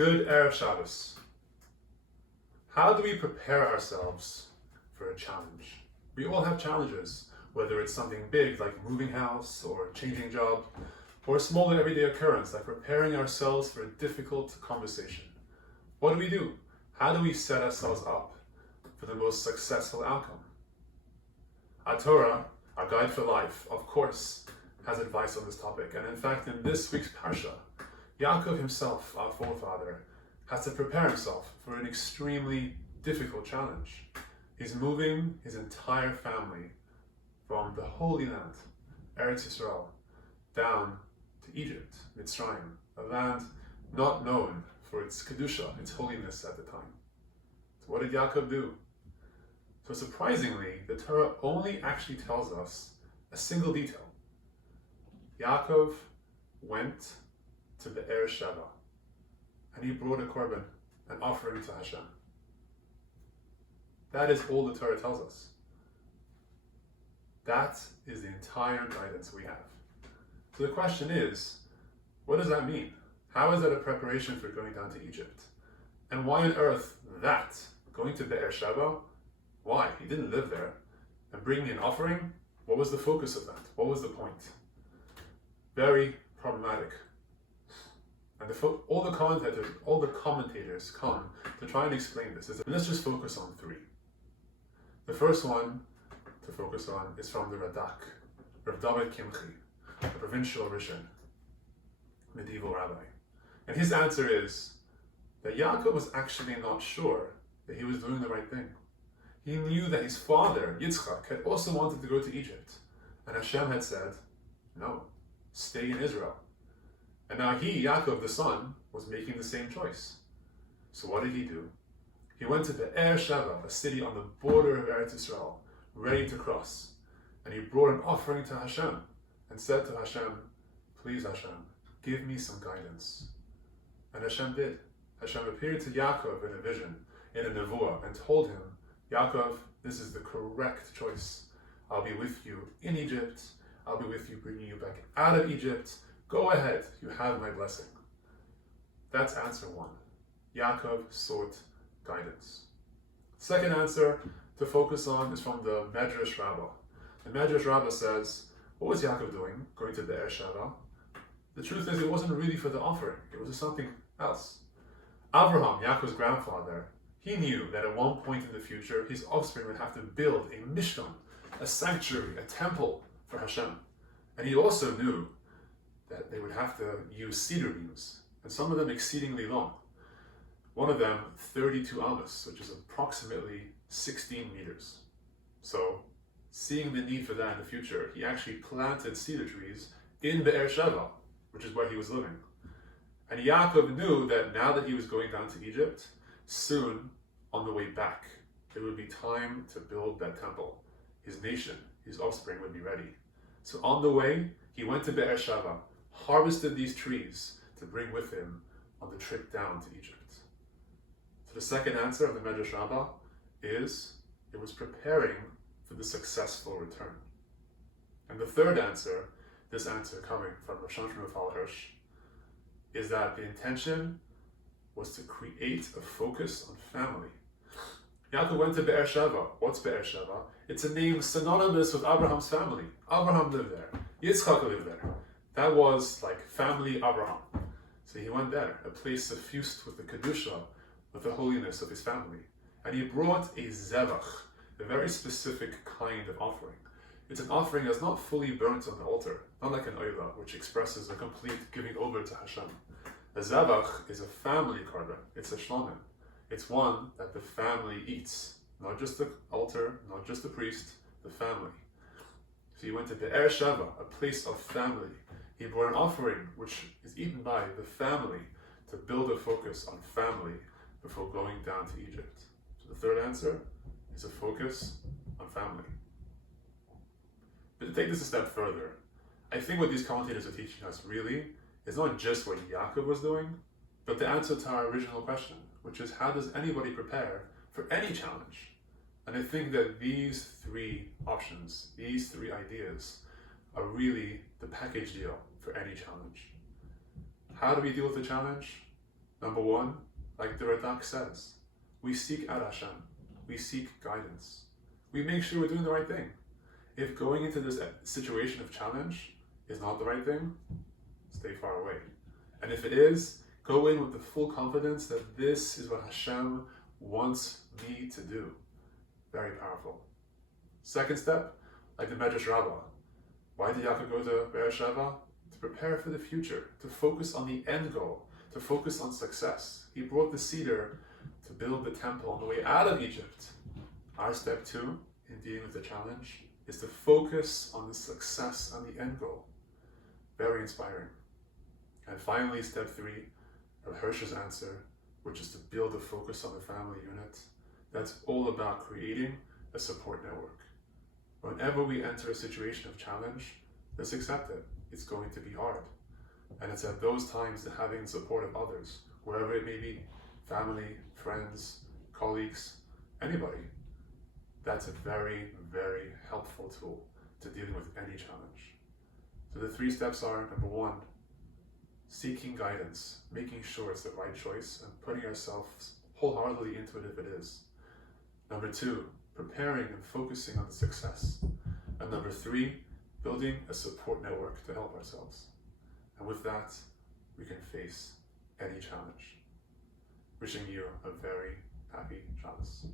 Good Erev Shabbos. How do we prepare ourselves for a challenge? We all have challenges, whether it's something big like moving house or changing job, or a smaller everyday occurrence like preparing ourselves for a difficult conversation. What do? How do we set ourselves up for the most successful outcome? Our Torah, our guide for life, of course, has advice on this topic. And in fact, in this week's Parsha, Yaakov himself, our forefather, has to prepare himself for an extremely difficult challenge. He's moving his entire family from the Holy Land, Eretz Yisrael, down to Egypt, Mitzrayim, a land not known for its kedusha, its holiness at the time. So what did Yaakov do? So surprisingly, the Torah only actually tells us a single detail. Yaakov went to Be'er Sheva, and he brought a korban, an offering to Hashem. That is all the Torah tells us. That is the entire guidance we have. So the question is, what does that mean? How is that a preparation for going down to Egypt? And why on earth that? Going to Be'er Sheva? Why? He didn't live there. And bringing an offering? What was the focus of that? What was the point? Very problematic. And all the commentators come to try and explain this. And let's just focus on three. The first one to focus on is from the Radak, Rav David Kimchi, a provincial Rishon, medieval rabbi. And his answer is that Yaakov was actually not sure that he was doing the right thing. He knew that his father, Yitzchak, had also wanted to go to Egypt. And Hashem had said, no, stay in Israel. And now he, Yaakov the son, was making the same choice. So what did he do? He went to Be'er Sheva, a city on the border of Eretz Yisrael, ready to cross. And he brought an offering to Hashem and said to Hashem, please Hashem, give me some guidance. And Hashem did. Hashem appeared to Yaakov in a vision, in a nevuah, and told him, Yaakov, this is the correct choice. I'll be with you in Egypt. I'll be with you bringing you back out of Egypt. Go ahead, you have my blessing. That's answer one. Yaakov sought guidance. Second answer to focus on is from the Medrash Rabbah. The Medrash Rabbah says, what was Yaakov doing, going to Be'er Sheva? The truth is, it wasn't really for the offering. It was something else. Abraham, Yaakov's grandfather, he knew that at one point in the future, his offspring would have to build a mishkan, a sanctuary, a temple for Hashem. And he also knew that they would have to use cedar beams, and some of them exceedingly long. One of them, 32 amos, which is approximately 16 meters. So, seeing the need for that in the future, he actually planted cedar trees in Be'er Sheva, which is where he was living. And Yaakov knew that now that he was going down to Egypt, soon, on the way back, it would be time to build that temple. His nation, his offspring would be ready. So on the way, he went to Be'er Sheva, harvested these trees to bring with him on the trip down to Egypt. So the second answer of the Medrash Rabbah is, it was preparing for the successful return. And the third answer, this answer coming from Rosh Hashanah Hirsch, is that the intention was to create a focus on family. Yaakov went to Be'er Sheva. What's Be'er Sheva? It's a name synonymous with Abraham's family. Abraham lived there. Yitzchak lived there. That was like family Abraham. So he went there, a place suffused with the kedusha, with the holiness of his family. And he brought a zevach, a very specific kind of offering. It's an offering that's not fully burnt on the altar, not like an oila, which expresses a complete giving over to Hashem. A zevach is a family korban. It's a shlamim. It's one that the family eats. Not just the altar, not just the priest, the family. So he went to Be'er Sheva, a place of family. He brought an offering which is eaten by the family to build a focus on family before going down to Egypt. So the third answer is a focus on family. But to take this a step further, I think what these commentators are teaching us really is not just what Yaakov was doing, but the answer to our original question, which is how does anybody prepare for any challenge? And I think that these three options, these three ideas, are really the package deal for any challenge. How do we deal with the challenge? Number one, like the Radak says, we seek Ad Hashem. We seek guidance. We make sure we're doing the right thing. If going into this situation of challenge is not the right thing, stay far away. And if it is, go in with the full confidence that this is what Hashem wants me to do. Very powerful. Second step, like the Medrash Rabbah. Why did Yaakov go to Beersheba? To prepare for the future, to focus on the end goal, to focus on success. He brought the cedar to build the temple on the way out of Egypt. Our step two in dealing with the challenge is to focus on the success and the end goal. Very inspiring. And finally, step three, of Hirsch's answer, which is to build a focus on the family unit. That's all about creating a support network. Whenever we enter a situation of challenge, let's accept it. It's going to be hard. And it's at those times that having the support of others, wherever it may be, family, friends, colleagues, anybody, that's a very, very helpful tool to dealing with any challenge. So the three steps are, number one, seeking guidance, making sure it's the right choice and putting ourselves wholeheartedly into it if it is. Number two, preparing and focusing on the success. And number three, building a support network to help ourselves. And with that, we can face any challenge. Wishing you a very happy Shabbos.